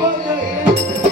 माझ्या कारण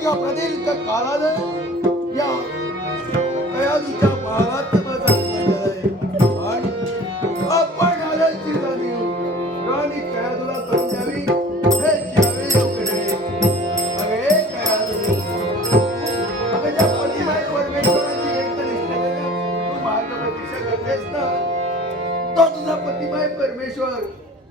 किंवा प्रदीर्घ काळानं या दयालूच्या महाराज आणि आपण आल्याची जाणीव राणी कयादूला करून द्यावी हे ज्यावे अरे कयादू. अगं ज्या परमेश्वराची तू मार्ग प्रतीक्षा करतेस ना? तो तुझा पतिमाय परमेश्वर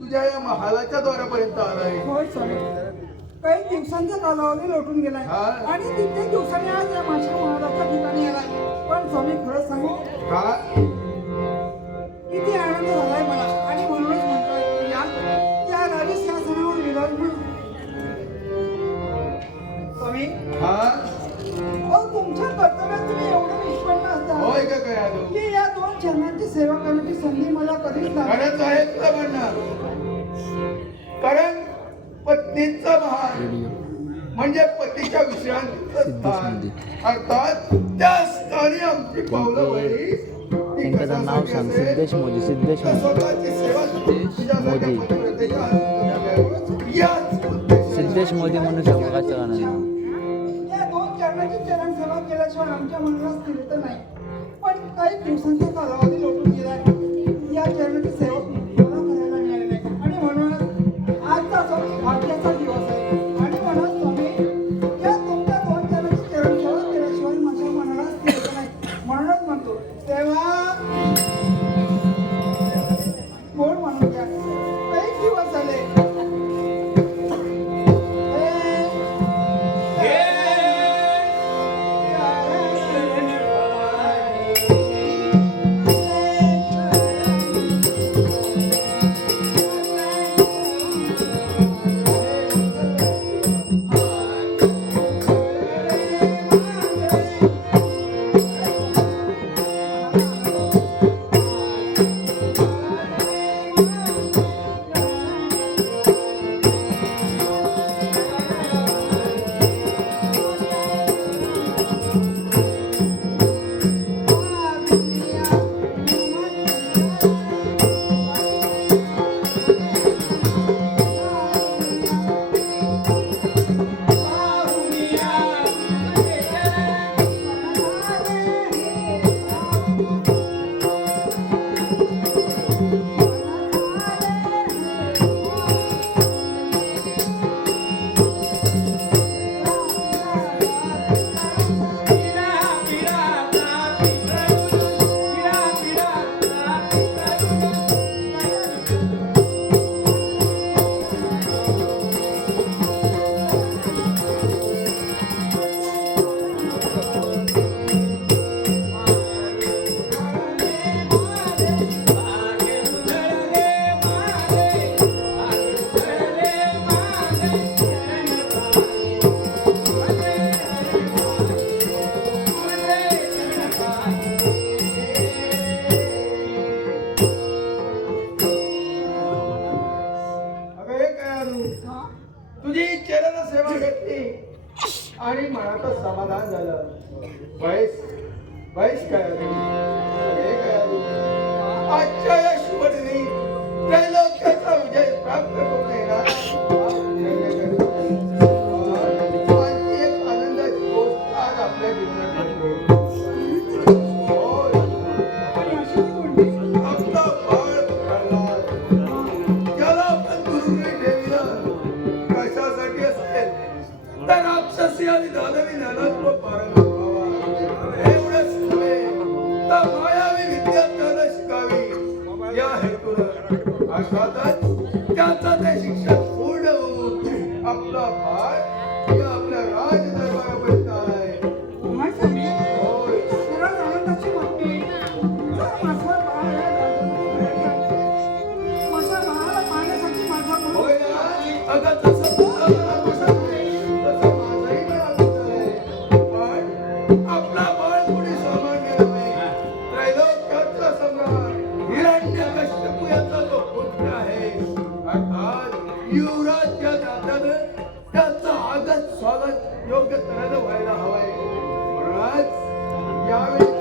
तुझ्या या महालाच्या द्वारापर्यंत आलाय होय काही दिवसांचा कालावधी लोटून गेलाय. आणि कित्येक दिवसांनी आज या माझ्या महाराजच्या ठिकाणी आलाय पण स्वामी खरं सांगू किती आनंद झालाय मला. आणि म्हणूनच म्हणतोय या त्या राजसिंहासनावर विराजमान स्वामी? हा. अहो तुमच्या कर्तव्यात तुम्ही एवढं निष्पन्न असता. होय का या दोन चरणांची सेवा करण्याची संधी मला कधीच म्हणणं कारण पत्नीचं महान म्हणजे पतीच्या विश्रांतीचं स्थान. अर्थात त्या स्थानी आमची पावलं वळली. ती त्यांचं नाव सांग, कशासाठी असेल? सिद्धेश मोदी, सिद्धेश सिद्धेश म्हणून सांगू का सगळ्यांना या दोन चरणाची चरण सेवा केल्याशिवाय आमच्या मनाला स्थिरता नाही. पण काही दिवसांचा कालावधी लोटून गेलाय यावेळी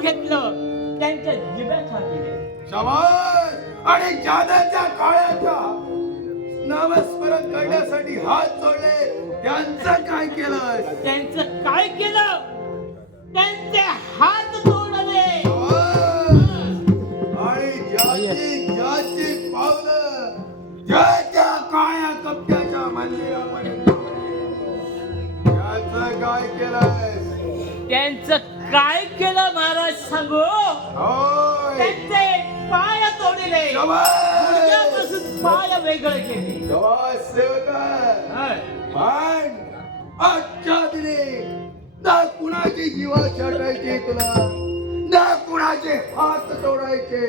नाव घेतलं. त्यांच्या जिभ्या छातीले शाबास! आणि ज्यानं त्या काळ्याच्या नामस्मरण करण्यासाठी हात जोडले. त्यांचं काय केलंस? त्यांचं काय केलं? त्यांचे हात तोडले आणि ज्याची ज्याची पावलं ज्या त्या काळ्या कपड्याच्या मंदिरापर्यंत. त्याचं काय केलंय त्यांचं काय केलं महाराज सांगू? त्यांचे पाय तोडले. शाबास. गुडघ्यापासून पाय वेगळे केले. पण आजच्या दिनी ना कुणाची जीवा छाटायची तुला? ना कुणाचे हात तोडायचे?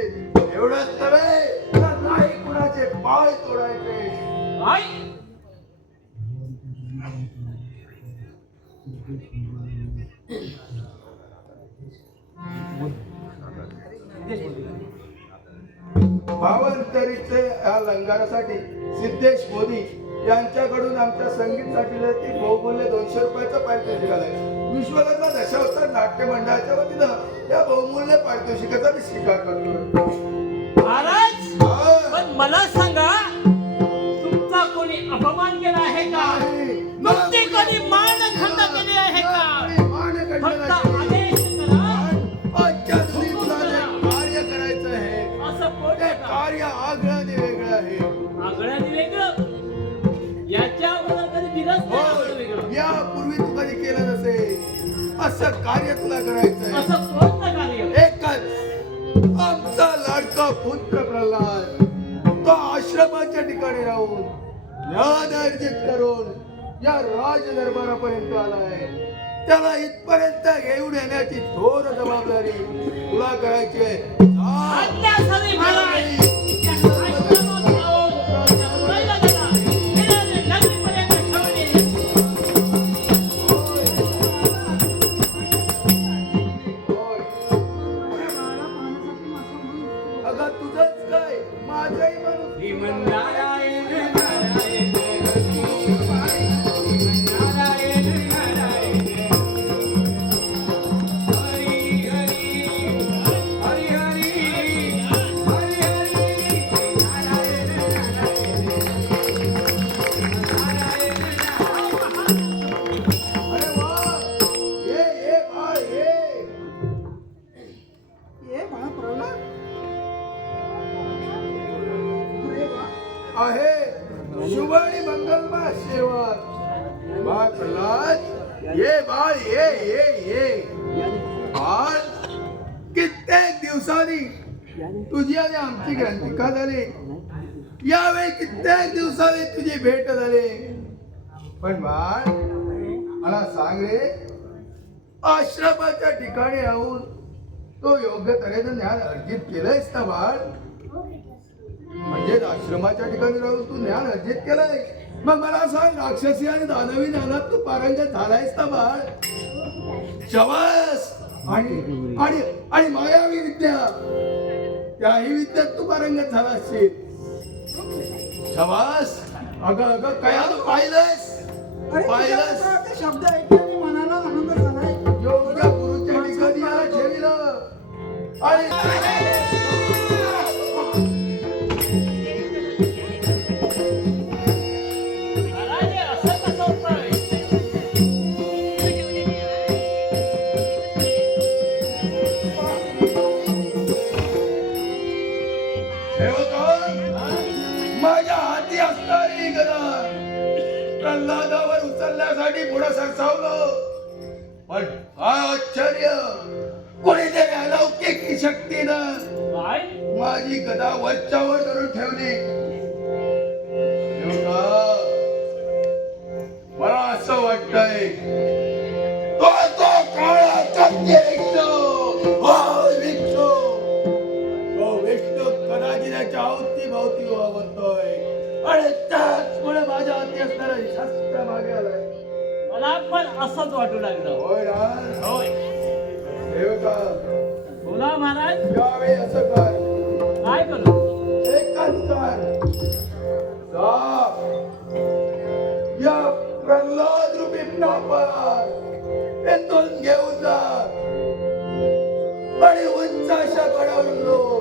एवढंच नव्हे ना नाही कुणाचे पाय तोडायचे. भावांतरीचे या लंगारासाठी सिद्धेश मोदी यांच्याकडून आमच्या संगीत साठी बहुमूल्य दोनशे रुपयाचं पारितोषिक आलंय विश्वगंधा दशावतार नाट्य मंडळाच्या वतीनं या बहुमूल्य पारितोषिकाचा मी स्वीकार करतो महाराज. पण मला सांगा आगळ्याने वेगळं याच्या अगोदर कधी दिलंच नाही आगळं होय. वेगळं. यापूर्वी तू कधी केलं नसेल? असं कार्य तुला करायचंय. असं कोणतं कार्य? एकच. आमचा लाडका पुत्र प्रल्हाद तो आश्रमाच्या ठिकाणी राहून ज्ञान अर्जित करून या राज दरबारापर्यंत आलाय. त्याला इथपर्यंत घेऊन येण्याची थोर जबाबदारी तुला करायची आहे. यावेळी कित्येक दिवसाने तुझी भेट झाली. पण बाळ मला सांग रे आश्रमाच्या ठिकाणी राहून तो योग्य तऱ्हेनं ज्ञान अर्जित केलंयस ना बाळ? म्हणजे आश्रमाच्या ठिकाणी राहून तू ज्ञान अर्जित केलंय मग मला सांग राक्षसी आणि दानवी ज्ञानात तू पारंगत झालायस ना बाळ? शवास! आणि आणि आणि मायावी विद्या. त्याही विद्यात तू पारंगत झाला असशील शवास अगं अगं कया तू पाहिलंस. पाहिलंस. शब्द ऐकल्याने मनाला आनंद झालाय. योग्य गुरुच्या ठिकाणी याला आणि माझी गदा वरच्यावर धरून ठेवली. मला असं वाटतंय तो तो काळा कत्ती विष्णू हो विष्णू तो विष्णू कदाचित त्याच्या अवती भोवती वावरतोय. आणि त्याचमुळे माझ्या हाती असणारा शस्त्र मागे आलाय. मला पण असंच वाटू लागलं. होय ना? होय. देवता बोला महाराज. यावेळी असं कर. काय करू एकच कर जा. या प्रल्हाद रूपी पापाला पेतून घेऊन जा. आणि उंच अशा कडावलो